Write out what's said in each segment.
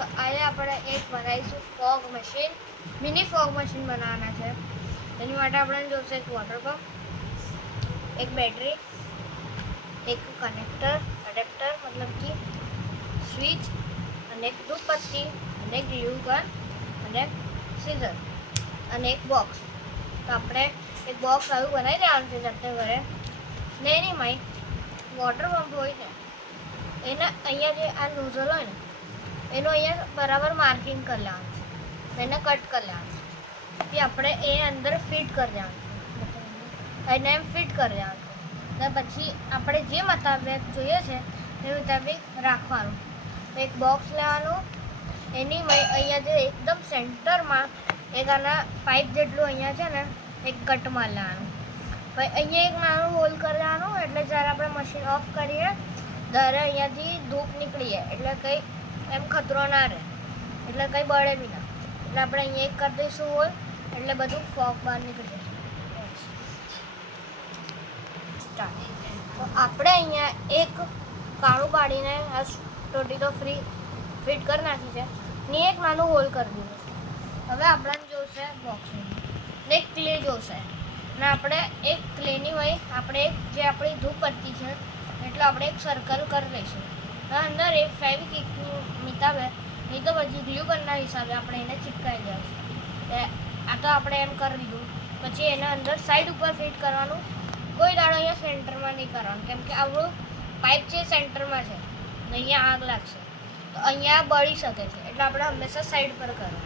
આજે આપણે એક બનાવીશું fog machine, mini fog machine બનાવવાના છે. એની માટે આપણે જોશે એક વોટર પંપ, એક બેટરી, એક કનેક્ટર એડેપ્ટર મતલબ કે સ્વિચ, અને એક ધૂપબત્તી, અને એક ગ્લુ ગન, અને સીઝર, અને એક બોક્સ. તો આપણે એક બોક્સ આવું બનાવી દેવાનું છે જાતે ઘરે. ને એની માય વોટર પંપ હોય ને એને અહીંયા જે આ નોઝલ હોય ને એનું અહીંયા બરાબર માર્કિંગ કરી લેવાનું છે, એને કટ કરી લેવાનું છે. પછી આપણે એ અંદર ફિટ કરી દેવાનું છે, એને એમ ફિટ કરી દેવાનું છે. ને પછી આપણે જે મુતાબિક જોઈએ છે એ મુતાબિક રાખવાનું. એક બોક્સ લેવાનું, એની અહીંયા જે એકદમ સેન્ટરમાં એક આના પાઇપ જેટલું અહીંયા છે ને એક કટ મારી લેવાનું. પછી અહીંયા એક નાનું હોલ કરી દેવાનું, એટલે જ્યારે આપણે મશીન ઓફ કરીએ ત્યારે અહીંયાથી ધૂપ નીકળી જાય, એટલે કંઈ એમ ખતરો ના રહે, એટલે કંઈ બળે બી ના. એટલે આપણે અહીંયા એક કરી દઈશું હોલ, એટલે બધું ફોગ બહાર નીકળી જશે. તો આપણે અહીંયા એક કાણું પાડીને આ ટોટી તો ફિટ કરી નાખી છે ને એક નાનું હોલ કરી દીધું છે. હવે આપણને જોશે બોક્સનું ને એક ક્લે જોશે, ને આપણે એક ક્લેની હોય આપણે એક જે આપણી ધૂપબત્તી છે એટલે આપણે એક સર્કલ કરી લઈશું. અંદર એક ફેવિક્વિકની મિતાબે નહીં તો પછી ગ્લુ ગનના હિસાબે આપણે એને ચિપકાવી દઈશું. આ તો આપણે એમ કરી દીધું. પછી એને અંદર સાઈડ ઉપર ફિટ કરવાનું. કોઈ દાડો અહીંયા સેન્ટરમાં નહીં કરવાનું, કેમ કે આપણું પાઇપ છે સેન્ટરમાં છે ને અહીંયા આગ લાગશે તો અહીંયા બળી શકે છે, એટલે આપણે હંમેશા સાઈડ પર કરવાનું.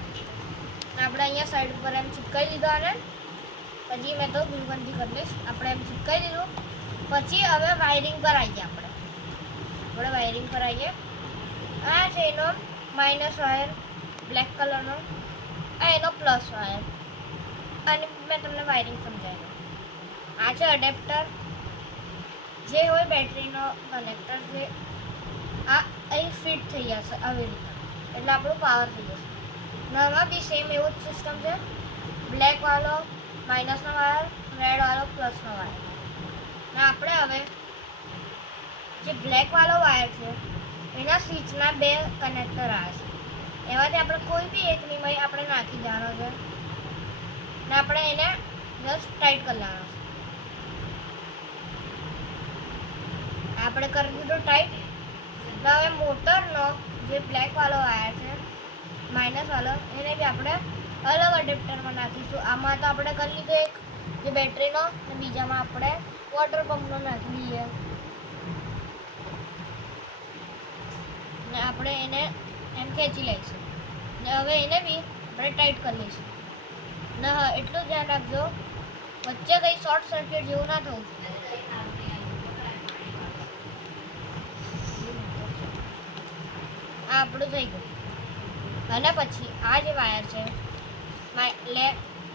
આપણે અહીંયા સાઈડ ઉપર એમ ચિપકાવી દીધો અને પછી મેં તો ગ્લુ ગનથી કરી લઈશ. આપણે એમ ચિપકાવી દીધું. પછી હવે વાયરિંગ પર આવીએ. આપણે વાયરિંગ પર આવીએ. આ છે એનો માઇનસ વાયર બ્લેક કલરનો, આ એનો પ્લસ વાયર, અને મેં તમને વાયરિંગ સમજાવી દઉં. આ છે અડેપ્ટર, જે હોય બેટરીનો કનેક્ટર, જે આ અહીં ફિટ થઈ જશે આવી રીતે, એટલે આપણું પાવર થઈ જશે. આમાં બી સેમ એવું જ સિસ્ટમ છે. બ્લેક વાળો માઇનસનો વાયર, રેડ વાળો પ્લસનો વાયર. ને આપણે હવે જે બ્લેક વાળો વાયર છે એના સ્વિચના 2 કનેક્ટર આવે છે, એમાંથી આપણે કોઈ બી એકની મય આપણે નાખી દેવાનો છે ને આપણે એને જસ્ટ ટાઈટ કરી લેવાનો છે. આપણે કરી દીધું ટાઈટ. હવે મોટરનો જે બ્લેક વાળો વાયર છે માઇનસ વાળો, એને બી આપણે અલગ અડેપ્ટરમાં નાખીશું. આમાં તો આપણે કરી લીધું એક જે બેટરીનો, અને બીજામાં આપણે વોટર પંપનો નાખી દઈએ. ને આપણે એને એમ ખેંચી લઈશું ને હવે એને બી આપણે ટાઈટ કરી લઈશું. ને હા, એટલું ધ્યાન રાખજો વચ્ચે કંઈ શોર્ટ સર્કિટ જેવું ના થવું. આ આપણું થઈ ગયું. અને પછી આ જે વાયર છે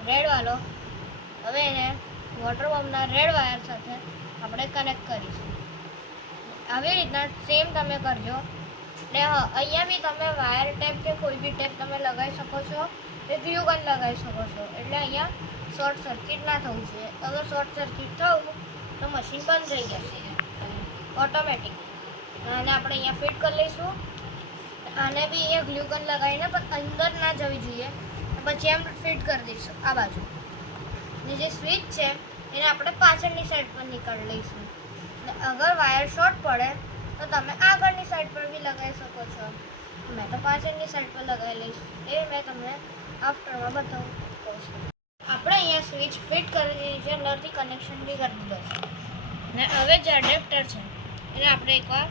રેડ વાળો, હવે એને વોટર પંપના રેડ વાયર સાથે આપણે કનેક્ટ કરીશું. આવી રીતના સેમ તમે કરજો. ને હા, અહીંયા બી તમે વાયર ટેપ કે કોઈ બી ટેપ તમે લગાવી શકો છો, એ ગ્લુ ગન લગાવી શકો છો, એટલે અહીંયા શોર્ટ સર્કિટ ના થવું જોઈએ. અગર શોર્ટ સર્કિટ થવું તો મશીન બંધ થઈ જશે ઓટોમેટિક. અને આપણે અહીંયા ફિટ કરી લઈશું. આને બી અહીંયા ગ્લુ ગન લગાવીને પણ અંદર ના જવી જોઈએ, પછી એમ ફિટ કરી દઈશું આ બાજુ. ને જે સ્વિચ છે એને આપણે પાછળની સાઈડ પર નીકાળી લઈશું. અગર વાયર શોર્ટ પડે તો તમે આગળની સાઈડ પર બી લગાવી શકો છો. મેં તો પાછળની સાઈડ પર લગાવી લઈશ, એ મેં તમને આફ્ટરમાં બતાવું. આપણે અહીંયા સ્વિચ ફિટ કરી દીધી છે, અંદરથી કનેક્શન બી કરી દીધો છે. ને હવે જે એડેપ્ટર છે એને આપણે એકવાર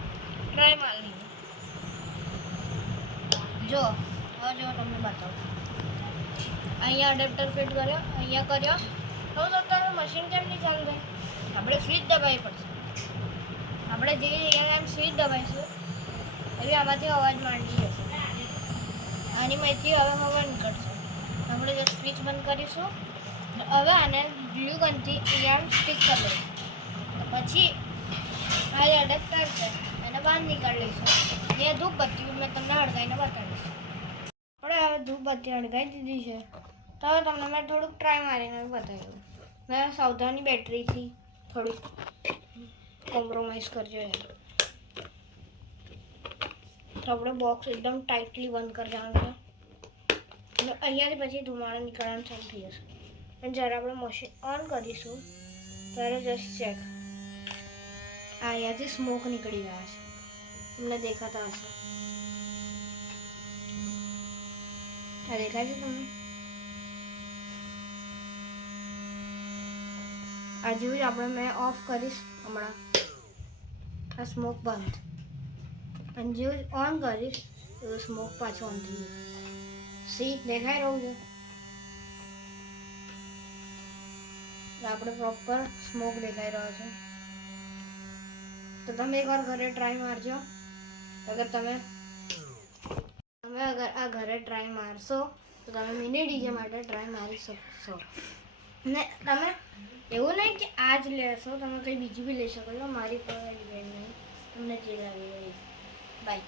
ટ્રાય મારી લઈએ. જો તમને બતાવું. અહીંયા એડેપ્ટર ફિટ કર્યો, અહીંયા કર્યો, તો અત્યારે મશીન કેમ નહીં ચાલુ થાય? આપણે સ્વિચ દબાવવી પડશે. આપણે જે એમ સ્વિચ દબાવીશું એવી આમાંથી અવાજ માંડી જશે. આની માંથી હવે હવા નીકળશે. આપણે જે સ્વિચ બંધ કરીશું. હવે આને ગ્લુ ગનથી અહીંયા સ્ટિક કરી લઈશું. પછી આ જે એડેપ્ટર છે એને બહાર નીકાળી લઈશું. જે ધૂપબત્તી મેં તમને હળગાઈને બતાવીશ. આપણે હવે ધૂપબત્તી હળગાવી દીધી છે, તો હવે તમને મેં થોડુંક ટ્રાય મારીને બતાવ્યું. મેં સાવધાની બેટરીથી થોડીક કોમ્પ્રોમાઇઝ કરજો. તો આપણે બોક્સ એકદમ ટાઈટલી બંધ કરી દેવાનું છે અને અહીંયાથી પછી ધુમાડો નીકળવાનું ચાલુ થઈ જશે અને જ્યારે આપણે મશીન ઓન કરીશું ત્યારે જસ્ટ ચેક અહીંયાથી સ્મોક નીકળી રહ્યા છે તમને દેખાતા હશે આ દેખાય છે તમને આ જેવું આપણે મેં ઓફ કરીશ હમણાં આ સ્મોક બંધ અને જેવું ઓન કરીશ તો સ્મોક પાછો ઓન થઈ જશે સી દેખાઈ રહ્યું છે આપણે પ્રોપર સ્મોક દેખાઈ રહ્યો છે તો તમે એકવાર ઘરે ટ્રાય મારજો અગર તમે આ ઘરે ટ્રાય મારશો તો તમે મિની ડીજે માટે ટ્રાય મારી શકશો ને તમે એવું નહીં કે આ જ લેશો તમે કંઈ બીજું બી લઈ શકો છો મારી પર ડિપેન્ડ નહીં તમને જે લાગી રહી બાય